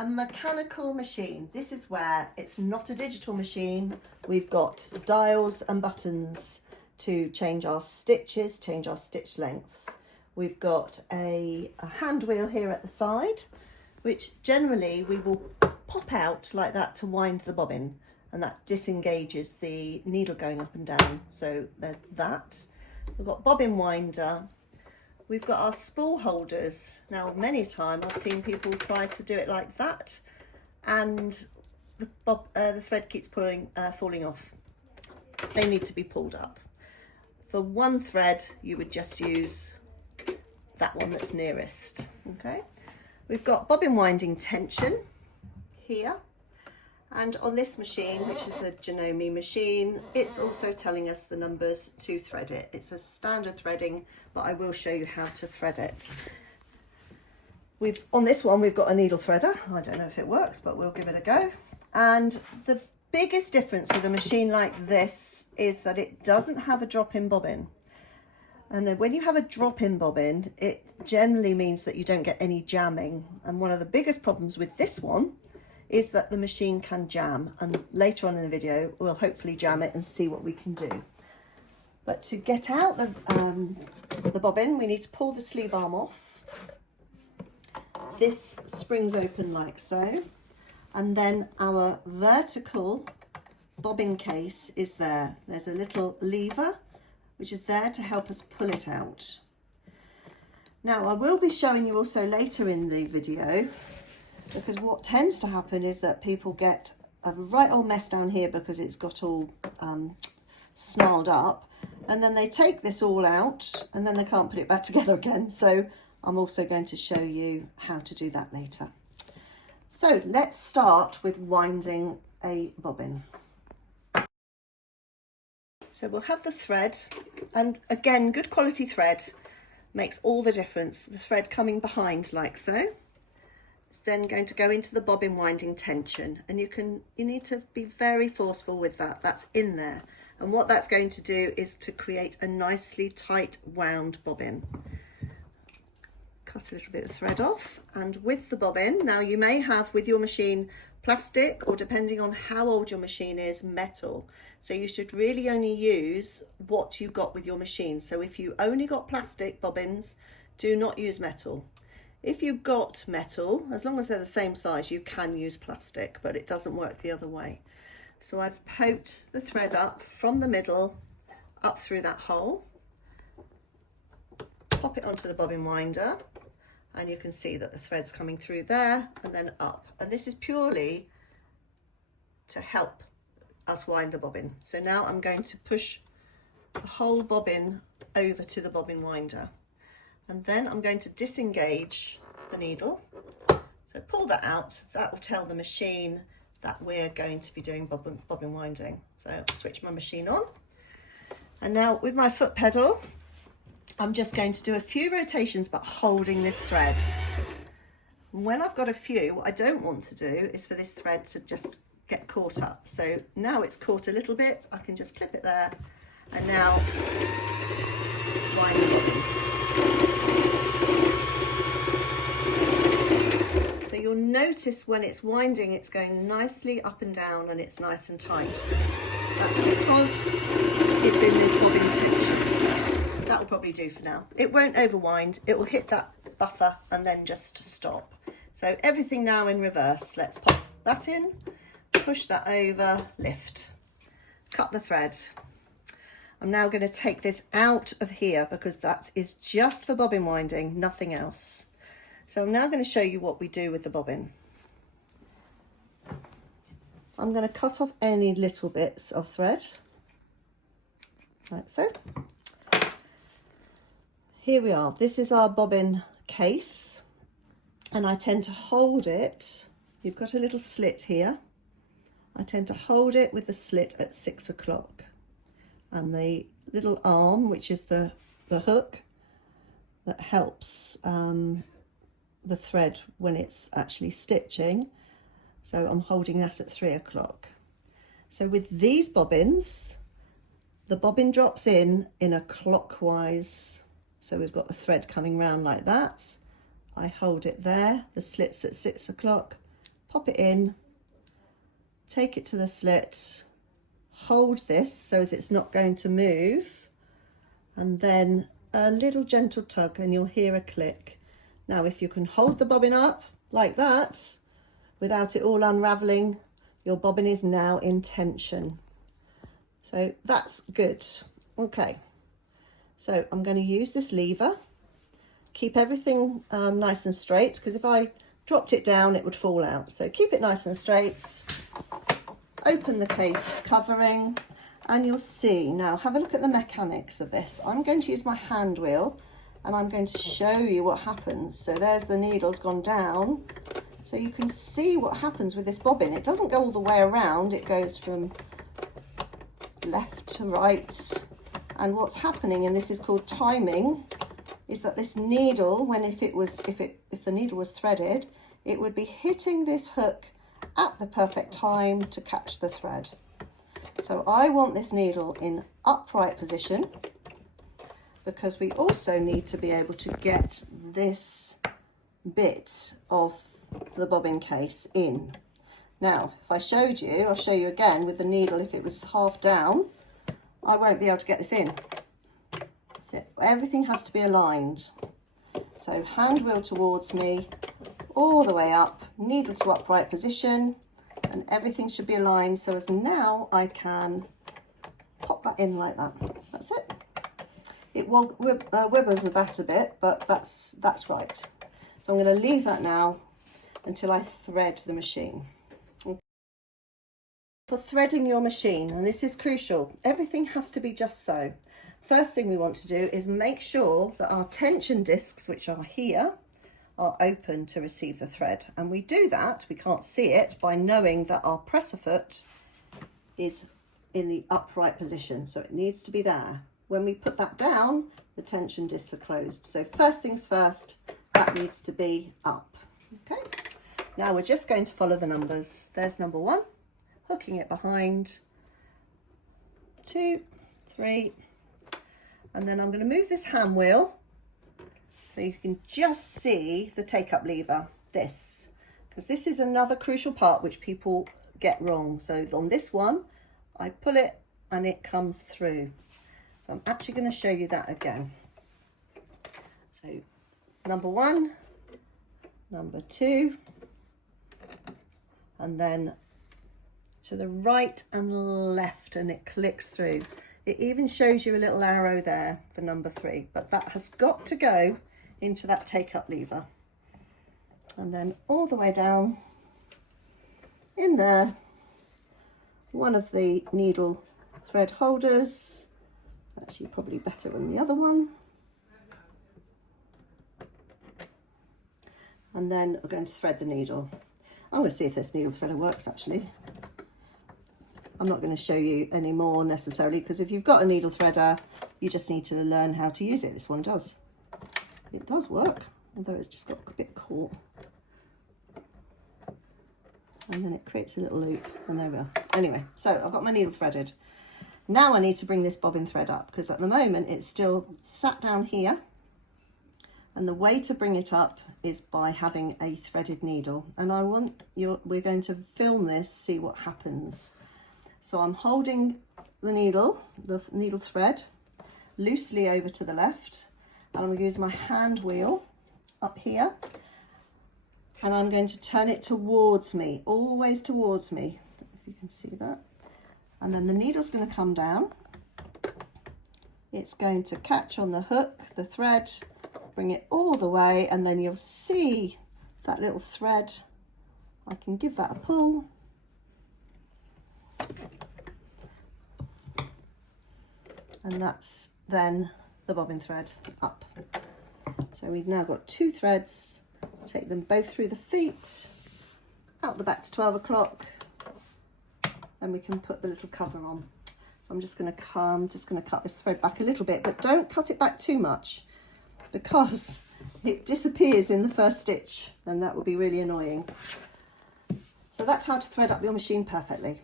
a mechanical machine. This is where it's not a digital machine. We've got dials and buttons to change our stitches, change our stitch lengths. We've got a hand wheel here at the side, which generally we will pop out like that to wind the bobbin, and that disengages the needle going up and down. So there's that. We've got bobbin winder. We've got our spool holders. Now, many a time I've seen people try to do it like that, and the thread keeps falling off. They need to be pulled up. For one thread, you would just use that one that's nearest. Okay. We've got bobbin winding tension here. And on this machine, which is a Janome machine, it's also telling us the numbers to thread it. It's a standard threading, but I will show you how to thread it. On this one, we've got a needle threader. I don't know if it works, but we'll give it a go. And the biggest difference with a machine like this is that it doesn't have a drop-in bobbin. And when you have a drop-in bobbin, it generally means that you don't get any jamming. And one of the biggest problems with this one is that the machine can jam, and later on in the video we'll hopefully jam it and see what we can do. But to get out the bobbin, we need to pull the sleeve arm off. This springs open like so, and then our vertical bobbin case is there. There's a little lever which is there to help us pull it out. Now, I will be showing you also later in the video, because what tends to happen is that people get a right old mess down here because it's got all snarled up, and then they take this all out and then they can't put it back together again. So I'm also going to show you how to do that later. So let's start with winding a bobbin. So we'll have the thread, and again, good quality thread makes all the difference. The thread coming behind like so. Then going to go into the bobbin winding tension, and you need to be very forceful with that. That's in there, and what that's going to do is to create a nicely tight wound bobbin. Cut a little bit of thread off, and with the bobbin, now you may have with your machine plastic, or depending on how old your machine is, metal. So you should really only use what you got with your machine. So if you only got plastic bobbins, do not use metal. If you've got metal, as long as they're the same size, you can use plastic, but it doesn't work the other way. So I've poked the thread up from the middle, up through that hole, pop it onto the bobbin winder, and you can see that the thread's coming through there and then up. And this is purely to help us wind the bobbin. So now I'm going to push the whole bobbin over to the bobbin winder. And then I'm going to disengage the needle. So pull that out. That will tell the machine that we're going to be doing bobbin winding. So I'll switch my machine on. And now with my foot pedal, I'm just going to do a few rotations, but holding this thread. When I've got a few, what I don't want to do is for this thread to just get caught up. So now it's caught a little bit, I can just clip it there, and now wind the bobbin. So you'll notice when it's winding, it's going nicely up and down, and it's nice and tight. That's because it's in this bobbin tension. That will probably do for now. It won't overwind, it will hit that buffer and then just stop. So everything now in reverse. Let's pop that in, push that over, lift, cut the thread. I'm now going to take this out of here because that is just for bobbin winding, nothing else. So I'm now going to show you what we do with the bobbin. I'm going to cut off any little bits of thread, like so. Here we are. This is our bobbin case, and I tend to hold it. You've got a little slit here. I tend to hold it with the slit at 6 o'clock, and the little arm, which is the hook that helps the thread when it's actually stitching. So I'm holding that at 3 o'clock. So with these bobbins, the bobbin drops in a clockwise. So we've got the thread coming round like that. I hold it there, the slit's at 6 o'clock, pop it in, take it to the slit, hold this so as it's not going to move, and then a little gentle tug and you'll hear a click. Now if you can hold the bobbin up like that without it all unraveling, your bobbin is now in tension. So that's good. Okay, so I'm going to use this lever. Keep everything nice and straight, because if I dropped it down it would fall out. So keep it nice and straight. Open the case covering and you'll see. Now have a look at the mechanics of this. I'm going to use my hand wheel and I'm going to show you what happens. So there's the needle's gone down. So you can see what happens with this bobbin. It doesn't go all the way around, it goes from left to right. And what's happening, and this is called timing, is that this needle, if the needle was threaded, it would be hitting this hook at the perfect time to catch the thread. So I want this needle in upright position, because we also need to be able to get this bit of the bobbin case in. Now if I showed you, I'll show you again with the needle. If it was half down, I won't be able to get this in. So everything has to be aligned. So hand wheel towards me, all the way up, needle to upright position, and everything should be aligned so as now I can pop that in like that. That's it. It wibbles about a bit, but that's right. So I'm going to leave that now until I thread the machine. For threading your machine, and this is crucial, everything has to be just so. First thing we want to do is make sure that our tension discs, which are here, are open to receive the thread. And we do that, we can't see it, by knowing that our presser foot is in the upright position. So it needs to be there. When we put that down, the tension discs are closed. So first things first, that needs to be up. Okay, now we're just going to follow the numbers. There's number 1, hooking it behind, 2, 3, and then I'm going to move this hand wheel so you can just see the take-up lever, this, because this is another crucial part which people get wrong. So on this one, I pull it and it comes through. So I'm actually going to show you that again. So number 1, number 2, and then to the right and left, and it clicks through. It even shows you a little arrow there for number 3, but that has got to go into that take-up lever. And then all the way down in there, one of the needle thread holders, actually probably better than the other one. And then we're going to thread the needle. I'm going to see if this needle threader works actually. I'm not going to show you any more necessarily, because if you've got a needle threader, you just need to learn how to use it. This one does. It does work, although it's just got a bit caught. And then it creates a little loop, and there we are. Anyway, so I've got my needle threaded. Now I need to bring this bobbin thread up, because at the moment it's still sat down here. And the way to bring it up is by having a threaded needle. And we're going to film this, see what happens. So I'm holding the needle thread loosely over to the left, and I'm going to use my hand wheel up here, and I'm going to turn it towards me, always towards me. I don't know if you can see that. And then the needle's going to come down. It's going to catch on the hook, the thread, bring it all the way, and then you'll see that little thread. I can give that a pull. And that's then the bobbin thread up. So we've now got 2 threads. Take them both through the feet, out the back to 12 o'clock, then we can put the little cover on. So I'm just going to cut this thread back a little bit, but don't cut it back too much, because it disappears in the first stitch and that will be really annoying. So that's how to thread up your machine perfectly.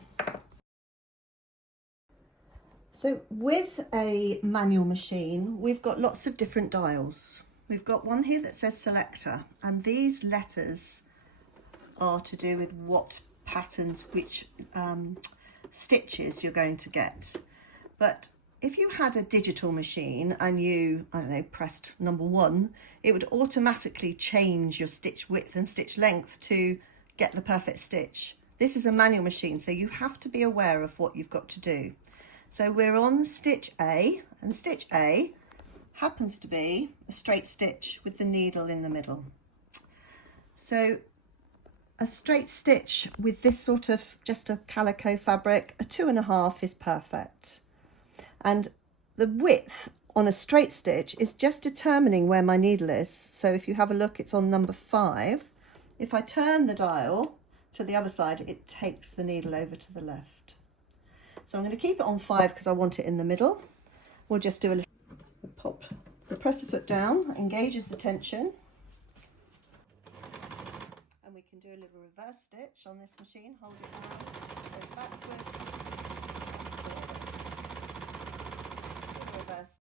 So with a manual machine, we've got lots of different dials. We've got one here that says selector, and these letters are to do with what patterns, which stitches you're going to get. But if you had a digital machine and you, I don't know, pressed number 1, it would automatically change your stitch width and stitch length to get the perfect stitch. This is a manual machine, so you have to be aware of what you've got to do. So we're on stitch A, and stitch A happens to be a straight stitch with the needle in the middle. So a straight stitch with this sort of just a calico fabric, a 2.5 is perfect. And the width on a straight stitch is just determining where my needle is. So if you have a look, it's on number 5. If I turn the dial to the other side, it takes the needle over to the left. So I'm going to keep it on 5 because I want it in the middle. We'll just do a little pop the presser foot down, engages the tension. And we can do a little reverse stitch on this machine. Hold it down, go backwards, reverse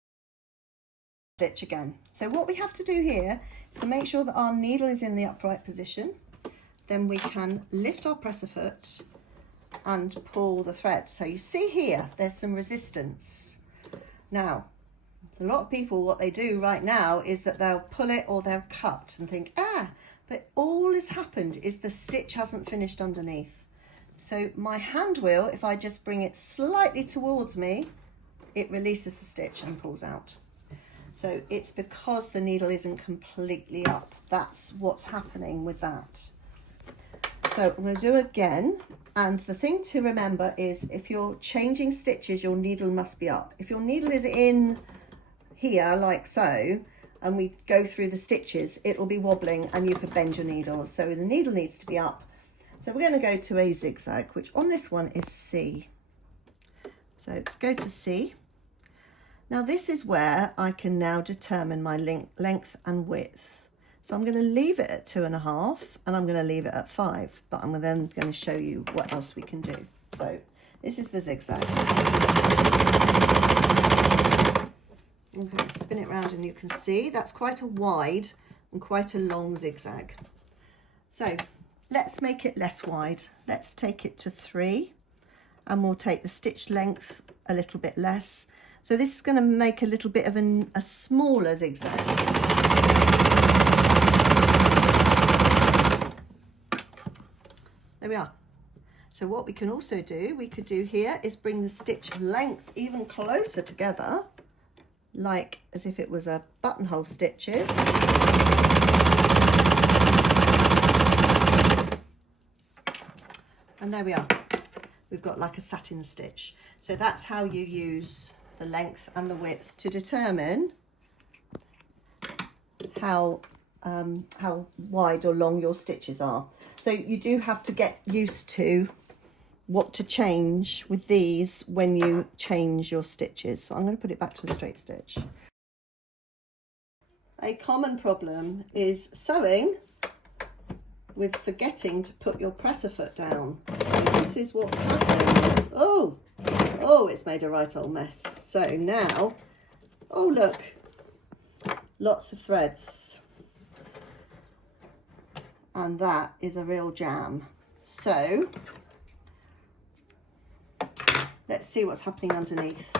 stitch again. So what we have to do here is to make sure that our needle is in the upright position. Then we can lift our presser foot and pull the thread. So you see here, there's some resistance. Now, a lot of people, what they do right now is that they'll pull it or they'll cut and think, but all has happened is the stitch hasn't finished underneath. So my hand wheel, if I just bring it slightly towards me, it releases the stitch and pulls out. So it's because the needle isn't completely up. That's what's happening with that. So I'm going to do it again. And the thing to remember is if you're changing stitches, your needle must be up. If your needle is in here like so, and we go through the stitches, it will be wobbling and you could bend your needle. So the needle needs to be up. So we're going to go to a zigzag, which on this one is C. So let's go to C. Now this is where I can now determine my length and width. So I'm going to leave it at 2.5 and I'm going to leave it at 5, but I'm then going to show you what else we can do. So this is the zigzag. Okay, spin it round and you can see that's quite a wide and quite a long zigzag. So let's make it less wide. Let's take it to 3 and we'll take the stitch length a little bit less. So this is going to make a little bit of a smaller zigzag. There we are. So what we can also do, we could do here is bring the stitch length even closer together, like as if it was a buttonhole stitches. And there we are. We've got like a satin stitch. So that's how you use the length and the width to determine how wide or long your stitches are. So you do have to get used to what to change with these when you change your stitches. So I'm going to put it back to a straight stitch. A common problem is sewing with forgetting to put your presser foot down. And this is what happens. Oh, it's made a right old mess. So now, oh look, lots of threads. And that is a real jam. So let's see what's happening underneath.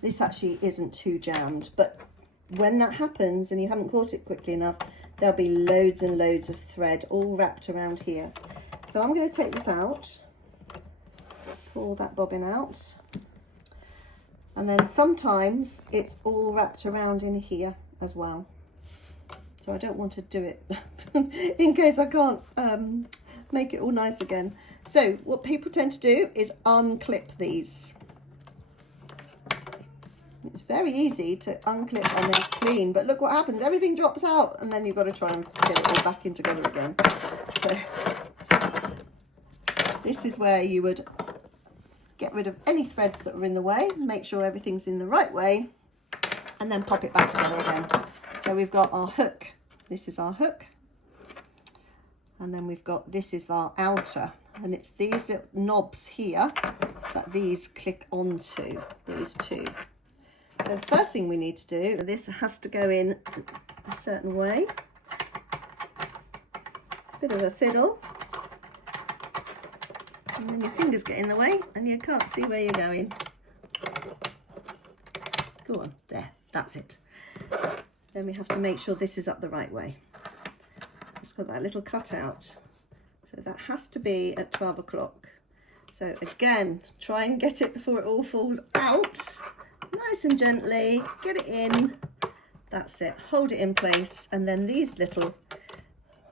This actually isn't too jammed, but when that happens and you haven't caught it quickly enough, there'll be loads and loads of thread all wrapped around here. So I'm going to take this out, pull that bobbin out, and then sometimes it's all wrapped around in here as well. So I don't want to do it in case I can't make it all nice again. So what people tend to do is unclip these. It's very easy to unclip and then clean, but look what happens. Everything drops out and then you've got to try and get it all back in together again. So this is where you would get rid of any threads that are in the way, make sure everything's in the right way, and then pop it back together again. So we've got our hook. This is our hook. And then we've got, this is our outer. And it's these little knobs here that these click onto, these two. So the first thing we need to do, this has to go in a certain way. Bit of a fiddle. And then your fingers get in the way and you can't see where you're going. Go on, there, that's it. Then we have to make sure this is up the right way. It's got that little cutout. So that has to be at 12 o'clock. So again, try and get it before it all falls out. Nice and gently, get it in. That's it, hold it in place. And then these little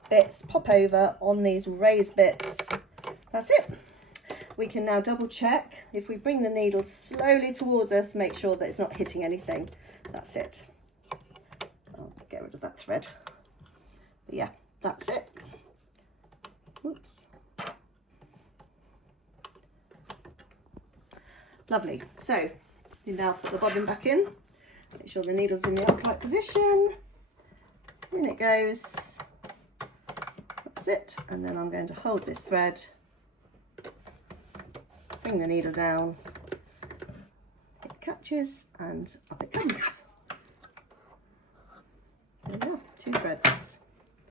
bits pop over on these raised bits. That's it. We can now double check. If we bring the needle slowly towards us, make sure that it's not hitting anything. That's it. I'll get rid of that thread. But yeah, that's it. Oops. Lovely. So you now put the bobbin back in. Make sure the needle's in the upright position. In it goes. That's it. And then I'm going to hold this thread. Bring the needle down. It catches and up it comes. There we are, 2 threads.